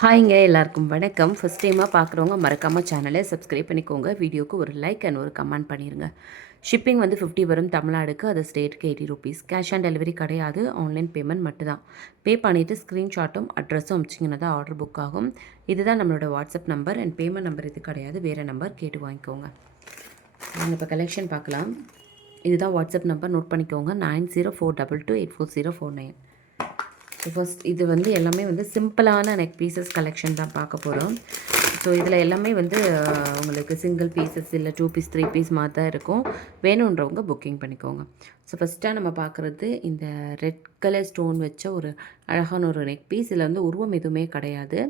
ஹாய்ங்க எல்லாருக்கும் வணக்கம். ஃபஸ்ட் டைமாக பார்க்குறவங்க மறக்காமல் சேனலை சப்ஸ்கிரைப் பண்ணிக்கோங்க. வீடியோக்கு ஒரு லைக் அண்ட் ஒரு கமெண்ட் பண்ணிடுங்க. ஷிப்பிங் வந்து 50 வரும் தமிழ்நாடுக்கு, அது ஸ்டேட்டுக்கு 80 ருபீஸ். கேஷ் ஆன் டெலிவரி கிடையாது, ஆன்லைன் பேமெண்ட் மட்டும்தான். பே பண்ணிவிட்டு ஸ்க்ரீன்ஷாட்டும் அட்ரஸும் அமிச்சிங்கன்னா தான் ஆர்டர் புக் ஆகும். இதுதான் நம்மளோட WhatsApp number and payment number இது கிடையாது, வேறு நம்பர் கேட்டு வாங்கிக்கோங்க. நாங்கள் இப்போ கலெக்ஷன் பார்க்கலாம். இதுதான் வாட்ஸ்அப் நம்பர், நோட் பண்ணிக்கோங்க. 9042228449. ஃபர்ஸ்ட் இது வந்து எல்லாமே வந்து சிம்பிளான நெக் பீசஸ் கலெக்ஷன் தான் பார்க்க போகிறோம். ஸோ இதில் எல்லாமே வந்து உங்களுக்கு சிங்கிள் பீசஸ் இல்லை 2 பீஸ் 3 பீஸ் மாதிரி தான் இருக்கும். வேணுன்றவங்க புக்கிங் பண்ணிக்கோங்க. ஸோ ஃபஸ்ட்டாக நம்ம பார்க்குறது இந்த ரெட் கலர் ஸ்டோன் வச்ச ஒரு அழகான ஒரு நெக் பீஸ். இதில் வந்து உருவம் எதுவுமே கிடையாது.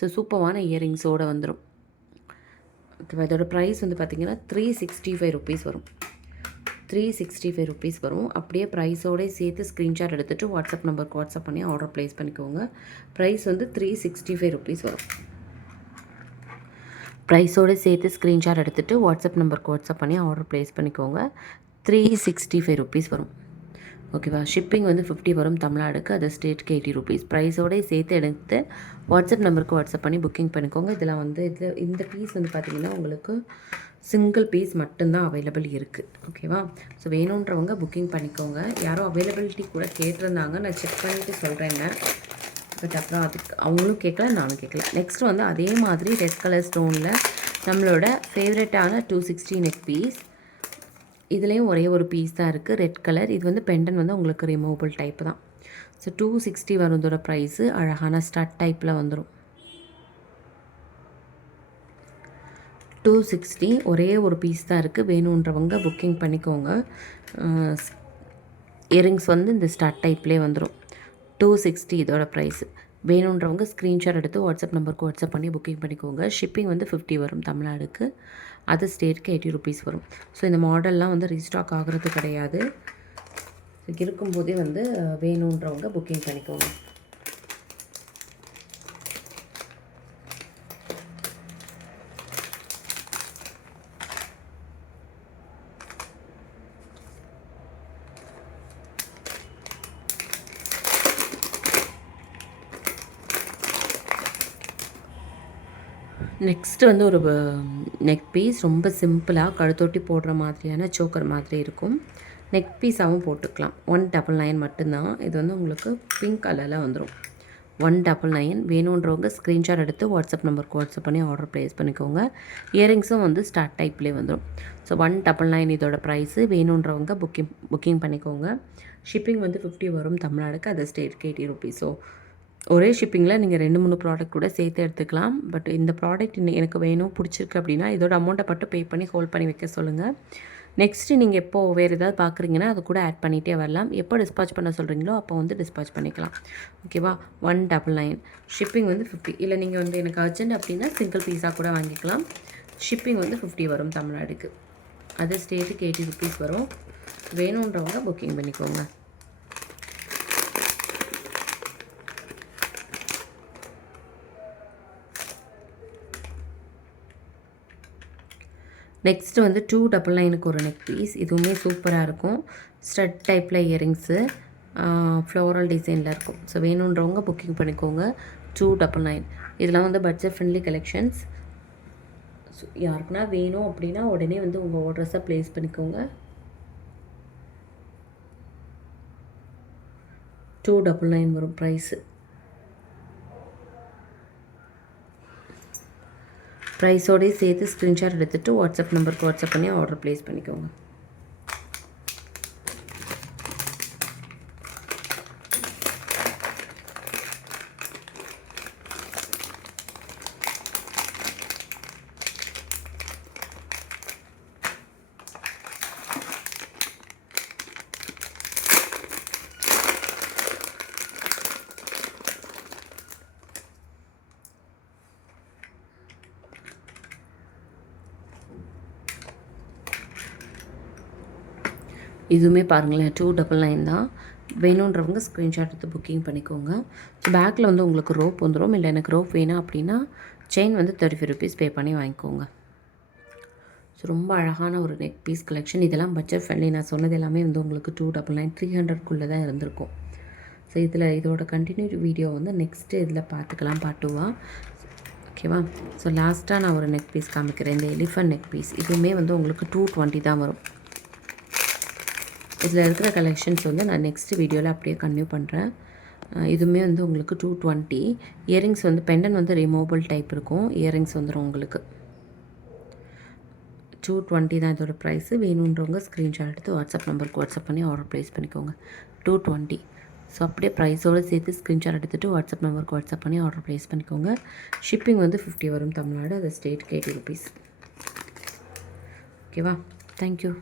ஸோ சூப்பரான இயரிங்ஸோடு வந்துடும். இதோட ப்ரைஸ் வந்து பார்த்திங்கன்னா 365 ருபீஸ் வரும். 365 ருபீஸ் வரும். அப்படியே ப்ரைஸோடு சேர்த்து ஸ்க்ரீன்ஷாட் எடுத்துகிட்டு வாட்ஸ்அப் நம்பருக்கு வாட்ஸ்அப் பண்ணி ஆர்டர் ப்ளேஸ் பண்ணிக்கோங்க. ப்ரைஸ் வந்து 365 ருபீஸ் வரும். ப்ரைஸோடு சேர்த்து ஸ்க்ரீன்ஷாட் எடுத்துகிட்டு வாட்ஸ்அப் நம்பருக்கு வாட்ஸ்அப் பண்ணி ஆர்டர் ப்ளேஸ் பண்ணிக்கோங்க. 365 ருபீஸ் வரும். ஓகேவா? ஷிப்பிங் வந்து 50 வரும் தமிழ்நாடுக்கு, அது ஸ்டேட்டுக்கு 80 ருபீஸ். ப்ரைஸோடு சேர்த்து எடுத்து வாட்ஸ்அப் நம்பருக்கு வாட்ஸ்அப் பண்ணி புக்கிங் பண்ணிக்கோங்க. இதில் வந்து இந்த பீஸ் வந்து பார்த்திங்கன்னா உங்களுக்கு சிங்கிள் பீஸ் மட்டும்தான் அவைலபிள் இருக்குது. ஓகேவா? ஸோ வேணுன்றவங்க புக்கிங் பண்ணிக்கோங்க. யாரும் அவைலபிலிட்டி கூட கேட்டிருந்தாங்க, நான் செக் பண்ணிவிட்டு சொல்கிறேங்க. பட் அப்புறம் அதுக்கு அவங்களும் கேட்கல, நானும் கேட்கல. நெக்ஸ்ட் வந்து அதே மாதிரி ரெட் கலர் ஸ்டோனில் நம்மளோட ஃபேவரட்டான 260 நெக் பீஸ். இதுலேயும் ஒரே ஒரு பீஸ் தான் இருக்குது, ரெட் கலர். இது வந்து பெண்டன் வந்து உங்களுக்கு ரிமூவபிள் டைப் தான். ஸோ 260 வரும் இதோட ப்ரைஸு. அழகான ஸ்டட் டைப்பில் வந்துடும். 260 ஒரே ஒரு பீஸ் தான் இருக்குது. வேணுன்றவங்க புக்கிங் பண்ணிக்கோங்க. இயரிங்ஸ் வந்து இந்த ஸ்டட் டைப்லேயே வந்துடும். 260 இதோட ப்ரைஸு. வேணுன்றவங்க ஸ்க்ரீன்ஷாட் எடுத்து வாட்ஸ்அப் நம்பருக்கு வாட்ஸ்அப் பண்ணி புக்கிங் பண்ணிக்கோங்க. ஷிப்பிங் வந்து 50 வரும் தமிழ்நாடுக்கு, அது ஸ்டேட்டுக்கு 80 ருபீஸ் வரும். ஸோ இந்த மாடல்லாம் வந்து ரீஸ்டாக் ஆகிறது கிடையாது. இருக்கும்போதே வந்து வேணுன்றவங்க புக்கிங் பண்ணிக்கோங்க. நெக்ஸ்ட்டு வந்து ஒரு நெக் பீஸ், ரொம்ப சிம்பிளாக கழுத்தொட்டி போடுற மாதிரியான சோக்கர் மாதிரி இருக்கும். நெக் பீஸாகவும் போட்டுக்கலாம். 199 மட்டும்தான். இது வந்து உங்களுக்கு பிங்க் கலரில் வந்துடும். 199. வேணுன்றவங்க ஸ்க்ரீன்ஷாட் எடுத்து வாட்ஸ்அப் நம்பருக்கு வாட்ஸ்அப் பண்ணி ஆர்டர் ப்ளேஸ் பண்ணிக்கோங்க. இயரிங்ஸும் வந்து ஸ்டார்ட் டைப்லேயே வந்துடும். ஸோ 199 இதோட ப்ரைஸு. வேணுன்றவங்க புக்கிங் பண்ணிக்கோங்க. ஷிப்பிங் வந்து 50 வரும் தமிழ்நாடுக்கு, அது ஸ்டேட்டுக்கு 80 ருபீஸ். ஸோ ஒரே ஷிப்பிங்கில் நீங்கள் 2-3 ப்ராடக்ட் கூட சேர்த்து எடுத்துக்கலாம். பட் இந்த ப்ராடக்ட் எனக்கு வேணும், பிடிச்சிருக்கு அப்படின்னா இதோட அமௌண்ட்டை மட்டும் பே பண்ணி ஹோல்ட் பண்ணி வைக்க சொல்லுங்கள். நெக்ஸ்ட்டு நீங்கள் எப்போது வேறு ஏதாவது பார்க்குறீங்கன்னா அது கூட ஆட் பண்ணிகிட்டே வரலாம். எப்போ டிஸ்பாச் பண்ண சொல்கிறீங்களோ அப்போ வந்து டிஸ்பாச் பண்ணிக்கலாம். ஓகேவா? 199. ஷிப்பிங் வந்து 50. இல்லை நீங்கள் வந்து எனக்கு அர்ஜென்ட் அப்படின்னா சிங்கிள் பீஸாக கூட வாங்கிக்கலாம். ஷிப்பிங் வந்து 50 வரும் தமிழ்நாடுக்கு, அது ஸ்டேட்டுக்கு 80 ருபீஸ் வரும். வேணுன்றவங்க புக்கிங் பண்ணிக்கோங்க. நெக்ஸ்ட்டு வந்து 299க்கு ஒரு நெக் பீஸ். இதுவுமே சூப்பராக இருக்கும். ஸ்டட் டைப்பில் இயரிங்ஸு, ஃப்ளோரல் டிசைனில் இருக்கும். ஸோ வேணுன்றவங்க புக்கிங் பண்ணிக்கோங்க. 299. இதெல்லாம் வந்து பட்ஜெட் ஃப்ரெண்ட்லி கலெக்ஷன்ஸ். ஸோ யாருக்குன்னா வேணும் அப்படின்னா உடனே வந்து உங்கள் ஆர்டர்ஸை ப்ளேஸ் பண்ணிக்கோங்க. 299 வரும் ப்ரைஸு. ப்ரைஸோடய சேர்த்து ஸ்க்ரீன்ஷாட் எடுத்துகிட்டு வாட்ஸ்அப் நம்பருக்கு வாட்ஸ்அப் பண்ணி ஆர்டர் ப்ளேஸ் பண்ணிக்கோங்க. இதுவுமே பாருங்களேன் 299 தான். வேணுன்றவங்க ஸ்க்ரீன்ஷாட் எடுத்து புக்கிங் பண்ணிக்கோங்க. ஸோ பேக்கில் வந்து உங்களுக்கு ரோப் வந்துடும். இல்லை எனக்கு ரோப் வேணும் அப்படின்னா செயின் வந்து 35 ருபீஸ் பே பண்ணி வாங்கிக்கோங்க. ஸோ ரொம்ப அழகான ஒரு நெக் பீஸ் கலெக்ஷன். இதெல்லாம் பட்ஜெட் ஃப்ரெண்ட்லி. நான் சொன்னது எல்லாமே வந்து உங்களுக்கு 299 300க்குள்ளே தான் இருந்திருக்கும். ஸோ இதோட கண்டினியூ வீடியோ வந்து நெக்ஸ்ட்டு இதில் பார்த்துக்கலாம் பார்ட் 2. ஓகேவா? ஸோ லாஸ்ட்டாக நான் ஒரு நெக் பீஸ் காமிக்கிறேன். இந்த எலிஃபண்ட் நெக் பீஸ் இதுவுமே வந்து உங்களுக்கு 220 தான் வரும். இதில் இருக்கிற கலெக்ஷன்ஸ் வந்து நான் நெக்ஸ்ட் வீடியோவில் அப்படியே கன்டினியூ பண்ணுறேன். இதுவுமே வந்து உங்களுக்கு 220. இயரிங்ஸ் வந்து பெண்டன் வந்து ரிமூவபிள் டைப் இருக்கும். இயரிங்ஸ் வந்துடும் உங்களுக்கு 220 தான் இதோட ப்ரைஸு. வேணுன்றவங்க ஸ்க்ரீன்ஷாட் எடுத்து வாட்ஸ்அப் நம்பருக்கு வாட்ஸ்அப் பண்ணி ஆர்டர் ப்ளேஸ் பண்ணிக்கோங்க. 220. ஸோ அப்படியே ப்ரைஸோடு சேர்த்து ஸ்க்ரீன்ஷாட் எடுத்துகிட்டு வாட்ஸ்அப் நம்பருக்கு வாட்ஸ்அப் பண்ணி ஆர்டர் ப்ளேஸ் பண்ணிக்கோங்க. ஷிப்பிங் வந்து 50 வரும் தமிழ்நாடு. அது ஸ்டேட்டுக்கு 80 ருபீஸ். ஓகேவா? தேங்க்யூ.